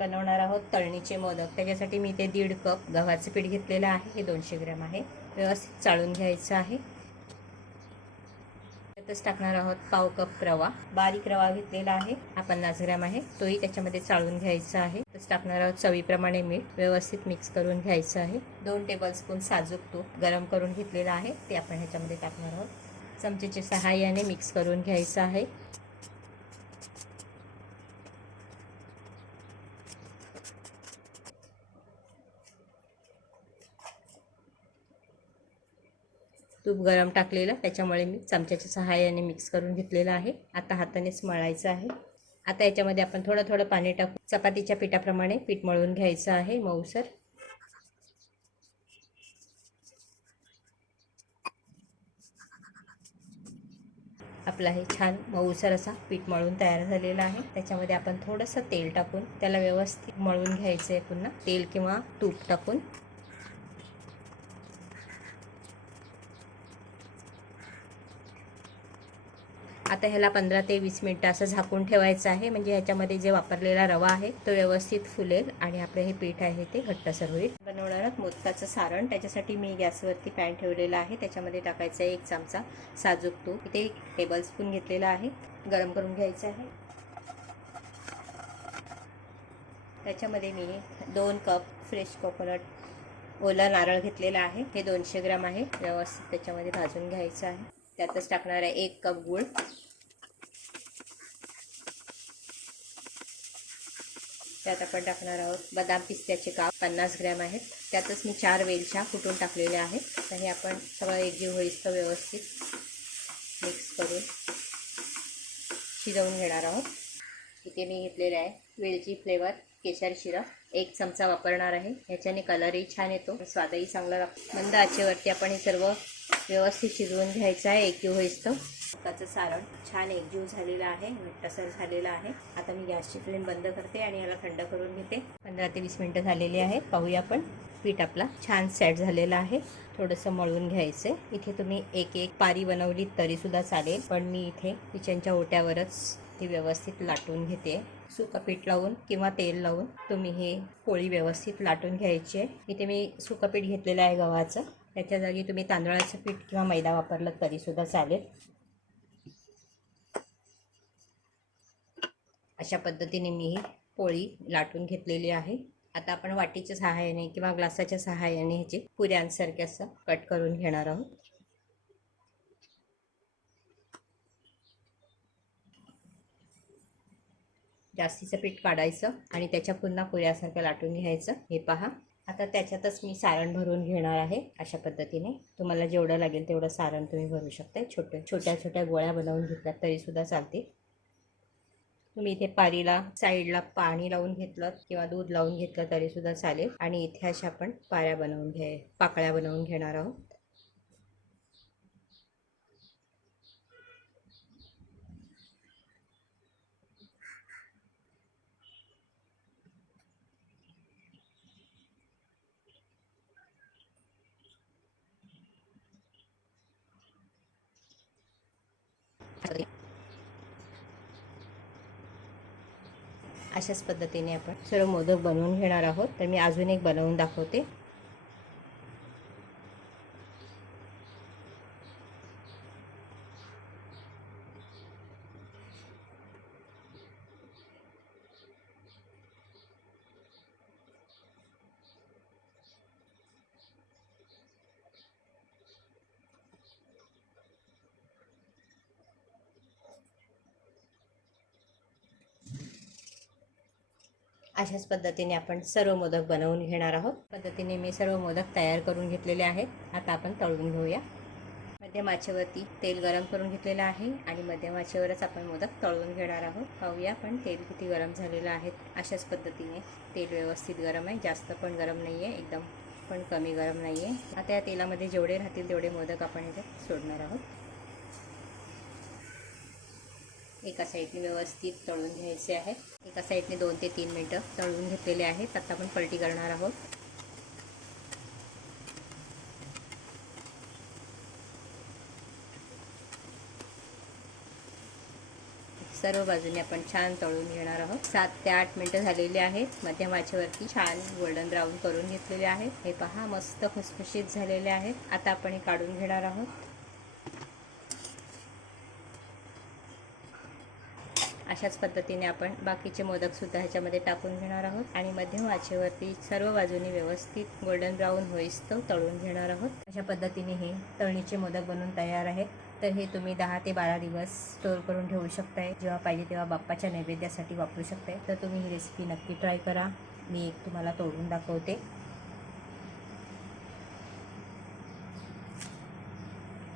बनवणार आहोत तळणीचे मोदक। त्याच्यासाठी मी ते 1.5 कप गव्हाचे पीठ घेतलेलं आहे, हे 200 ग्रॅम आहे। व्यवस्थित चाळून घ्यायचं आहे। त्यातच टाकणार आहोत पाव कप रवा, बारीक रवा घेतलेला आहे, हा 50 ग्रॅम आहे, तोही त्याच्यामध्ये चाळून घ्यायचा आहे। त्यात टाकणार आहोत चवीप्रमाणे मीठ, व्यवस्थित मिक्स करून घ्यायचं आहे। 2 टेबलस्पून साजूक तूप गरम करून घेतलेलं आहे, ते आपण ह्याच्यामध्ये टाकणार आहोत। चमचेच्या सहाय्याने मिक्स करून घ्यायचं आहे। तूप गरम टाकलेलं, त्याच्यामुळे मी चमच्याच्या सहाय्याने मिक्स करून घेतलेलं आहे। आता हातानेच मळायचं आहे। आता याच्यामध्ये आपण थोडं थोडं पाणी टाकून चपातीच्या पिठाप्रमाणे पीठ मळून घ्यायचं आहे, मऊसर। आपला हे छान मऊसर असा पीठ मळून तयार झालेला आहे। त्याच्यामध्ये आपण थोडंसं तेल टाकून त्याला व्यवस्थित मळून घ्यायचं आहे। पुन्हा तेल किंवा तूप टाकून आता ह्याला 15 ते 20 मिनिटं असं झाकून ठेवायचं आहे, म्हणजे ह्याच्यामध्ये जे वापरलेला रवा आहे तो व्यवस्थित फुलेल आणि आपलं हे पीठ आहे ते घट्टसर होईल। बनवणार आहोत मोदकाचं सारण। त्याच्यासाठी मी गॅसवरती पॅन ठेवलेला आहे, त्याच्यामध्ये टाकायचं आहे 1 चमचा साजूक तूप, इथे 1 टेबलस्पून घेतलेला आहे, गरम करून घ्यायचं आहे। त्याच्यामध्ये मी 2 कप फ्रेश कोकोनट ओला नारळ घेतलेला आहे, हे 200 ग्रॅम आहे, व्यवस्थित त्याच्यामध्ये भाजून घ्यायचं आहे। त्यातच टाकणार आहे 1 कप गूळ, त्यात आपण टाकणार आहोत बदाम पिस्त्याचे काप 50 ग्रॅम आहेत, त्यातच मी 4 वेलच्या कुटून टाकलेल्या आहेत। तर हे आपण सगळं एकजीव होईस्तोवर व्यवस्थित मिक्स करून शिजवून घेणार आहोत। इथे मी घेतलेले आहे वेलची फ्लेवर केशर सिरप, 1 चमचा वापरणार आहे, याच्याने कलरही छान येतो, स्वादही चांगला लागतो। मंद आचेवरती आपण हे सर्व व्यवस्थित शिजवून घ्यायचं आहे एकजीव होईस्तोवर। मोदकाचं सारण छान एकजीव झालेलं आहे, घट्टसर झालेलं आहे। आता मी गॅसची फ्लेम बंद करते आणि याला थंड करून घेते। 15 ते 20 मिनिटं झालेली आहेत, पाहूया आपण। पीठ आपला छान सेट झालेला आहे, थोडंसं मळून घ्यायचं। इथे तुम्ही एक पारी बनवली तरी सुद्धा चालेल, पण मी इथे किचनच्या ओट्यावरच ती व्यवस्थित लाटून घेते। सुकं पीठ लावून किंवा तेल लावून तुम्ही हे पोळी व्यवस्थित लाटून घ्यायची आहे। इथे मी सुकं पीठ घेतलेलं आहे गव्हाचं, त्याच्या जागी तुम्ही तांदळाचं पीठ किंवा मैदा वापरलं तरी सुद्धा चालेल। अशा पद्धतीने मी ही पोळी लाटून घेतलेली आहे। आता आपण वाटीच्या सहाय्याने किंवा ग्लासाच्या सहाय्याने ह्याची पुऱ्यांसारखे असं कट करून घेणार आहोत। जास्तीचं पीठ काढायचं आणि त्याच्या पुन्हा पुऱ्यासारखं लाटून घ्यायचं, हे पहा। आता त्याच्यातच मी सारण भरून घेणार आहे। अशा पद्धतीने तुम्हाला जेवढं लागेल तेवढं सारण तुम्ही भरू शकता। छोट्या छोट्या गोळ्या बनवून घेतल्या तरी सुद्धा चालते। तुम्ही इथे पारीला साईडला पाणी लावून घेतलं किंवा दूध लावून घेतलं तरी सुद्धा चालेल। आणि इथे अशा आपण पाकळ्या बनवून घेणार आहोत। अशाच पद्धतीने आपण सर्व मोदक बनवून घेणार आहोत। तर मी अजून एक बनवून दाखवते। अशाच पद्धतीने आपण सर्व मोदक बनवून घेणार आहोत। पद्धतीने मी सर्व मोदक तयार करून घेतलेले आहेत। आता आपण तळून घेऊया। मध्यम आचेवरती तेल गरम करून घेतलेलं आहे आणि मध्यम आचेवरच आपण मोदक तळून घेणार आहोत। पाहूया पण तेल किती गरम झालेलं आहे। अशाच पद्धतीने तेल व्यवस्थित गरम आहे, जास्त पण गरम नाही आहे, एकदम पण कमी गरम नाही आहे। आता या तेलामध्ये जेवढे राहतील तेवढे मोदक आपण इथे सोडणार आहोत। एका साईडने व्यवस्थित तळून घ्यायचे आहे। एका साईडने 2 ते 3 मिनिटं तळून घेतलेले आहेत। आता आपण पलटी करणार आहोत। सर्व बाजूने आपण छान तळून घेणार आहोत. 7 ते 8 मिनिटं झालेली आहेत. मध्यम आचेवरती छान गोल्डन ब्राऊन करून घेतलेले आहेत. हे पहा मस्त खुसखुशीत झालेले आहेत. आता आपण हे काढून घेणार आहोत. अशाच पद्धतीने आपण बाकीचे मोदक सुद्धा ह्याच्यामध्ये टाकून घेणार आहोत आणि मध्यम आचेवरती सर्व बाजूनी व्यवस्थित गोल्डन ब्राऊन होईस्तोवर तळून घेणार आहोत. अशा पद्धतीने हे तळणीचे मोदक बनून तयार आहेत. तर हे तुम्ही 10 ते 12 दिवस स्टोअर करून ठेवू शकताय. जेव्हा पाहिजे तेव्हा बाप्पाच्या नैवेद्यासाठी वापरू शकताय. तर तुम्ही ही रेसिपी नक्की ट्राय करा. मी एक तुम्हाला तोडून दाखवते.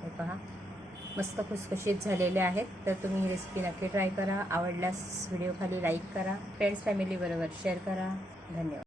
हे पहा मस्त खुसखुशीत झालेले आहेत. तर तुम्ही ही रेसिपी नक्की ट्राय करा. आवडल्यास व्हिडिओ खाली लाईक करा. फ्रेंड्स फॅमिली बरोबर शेअर करा. धन्यवाद.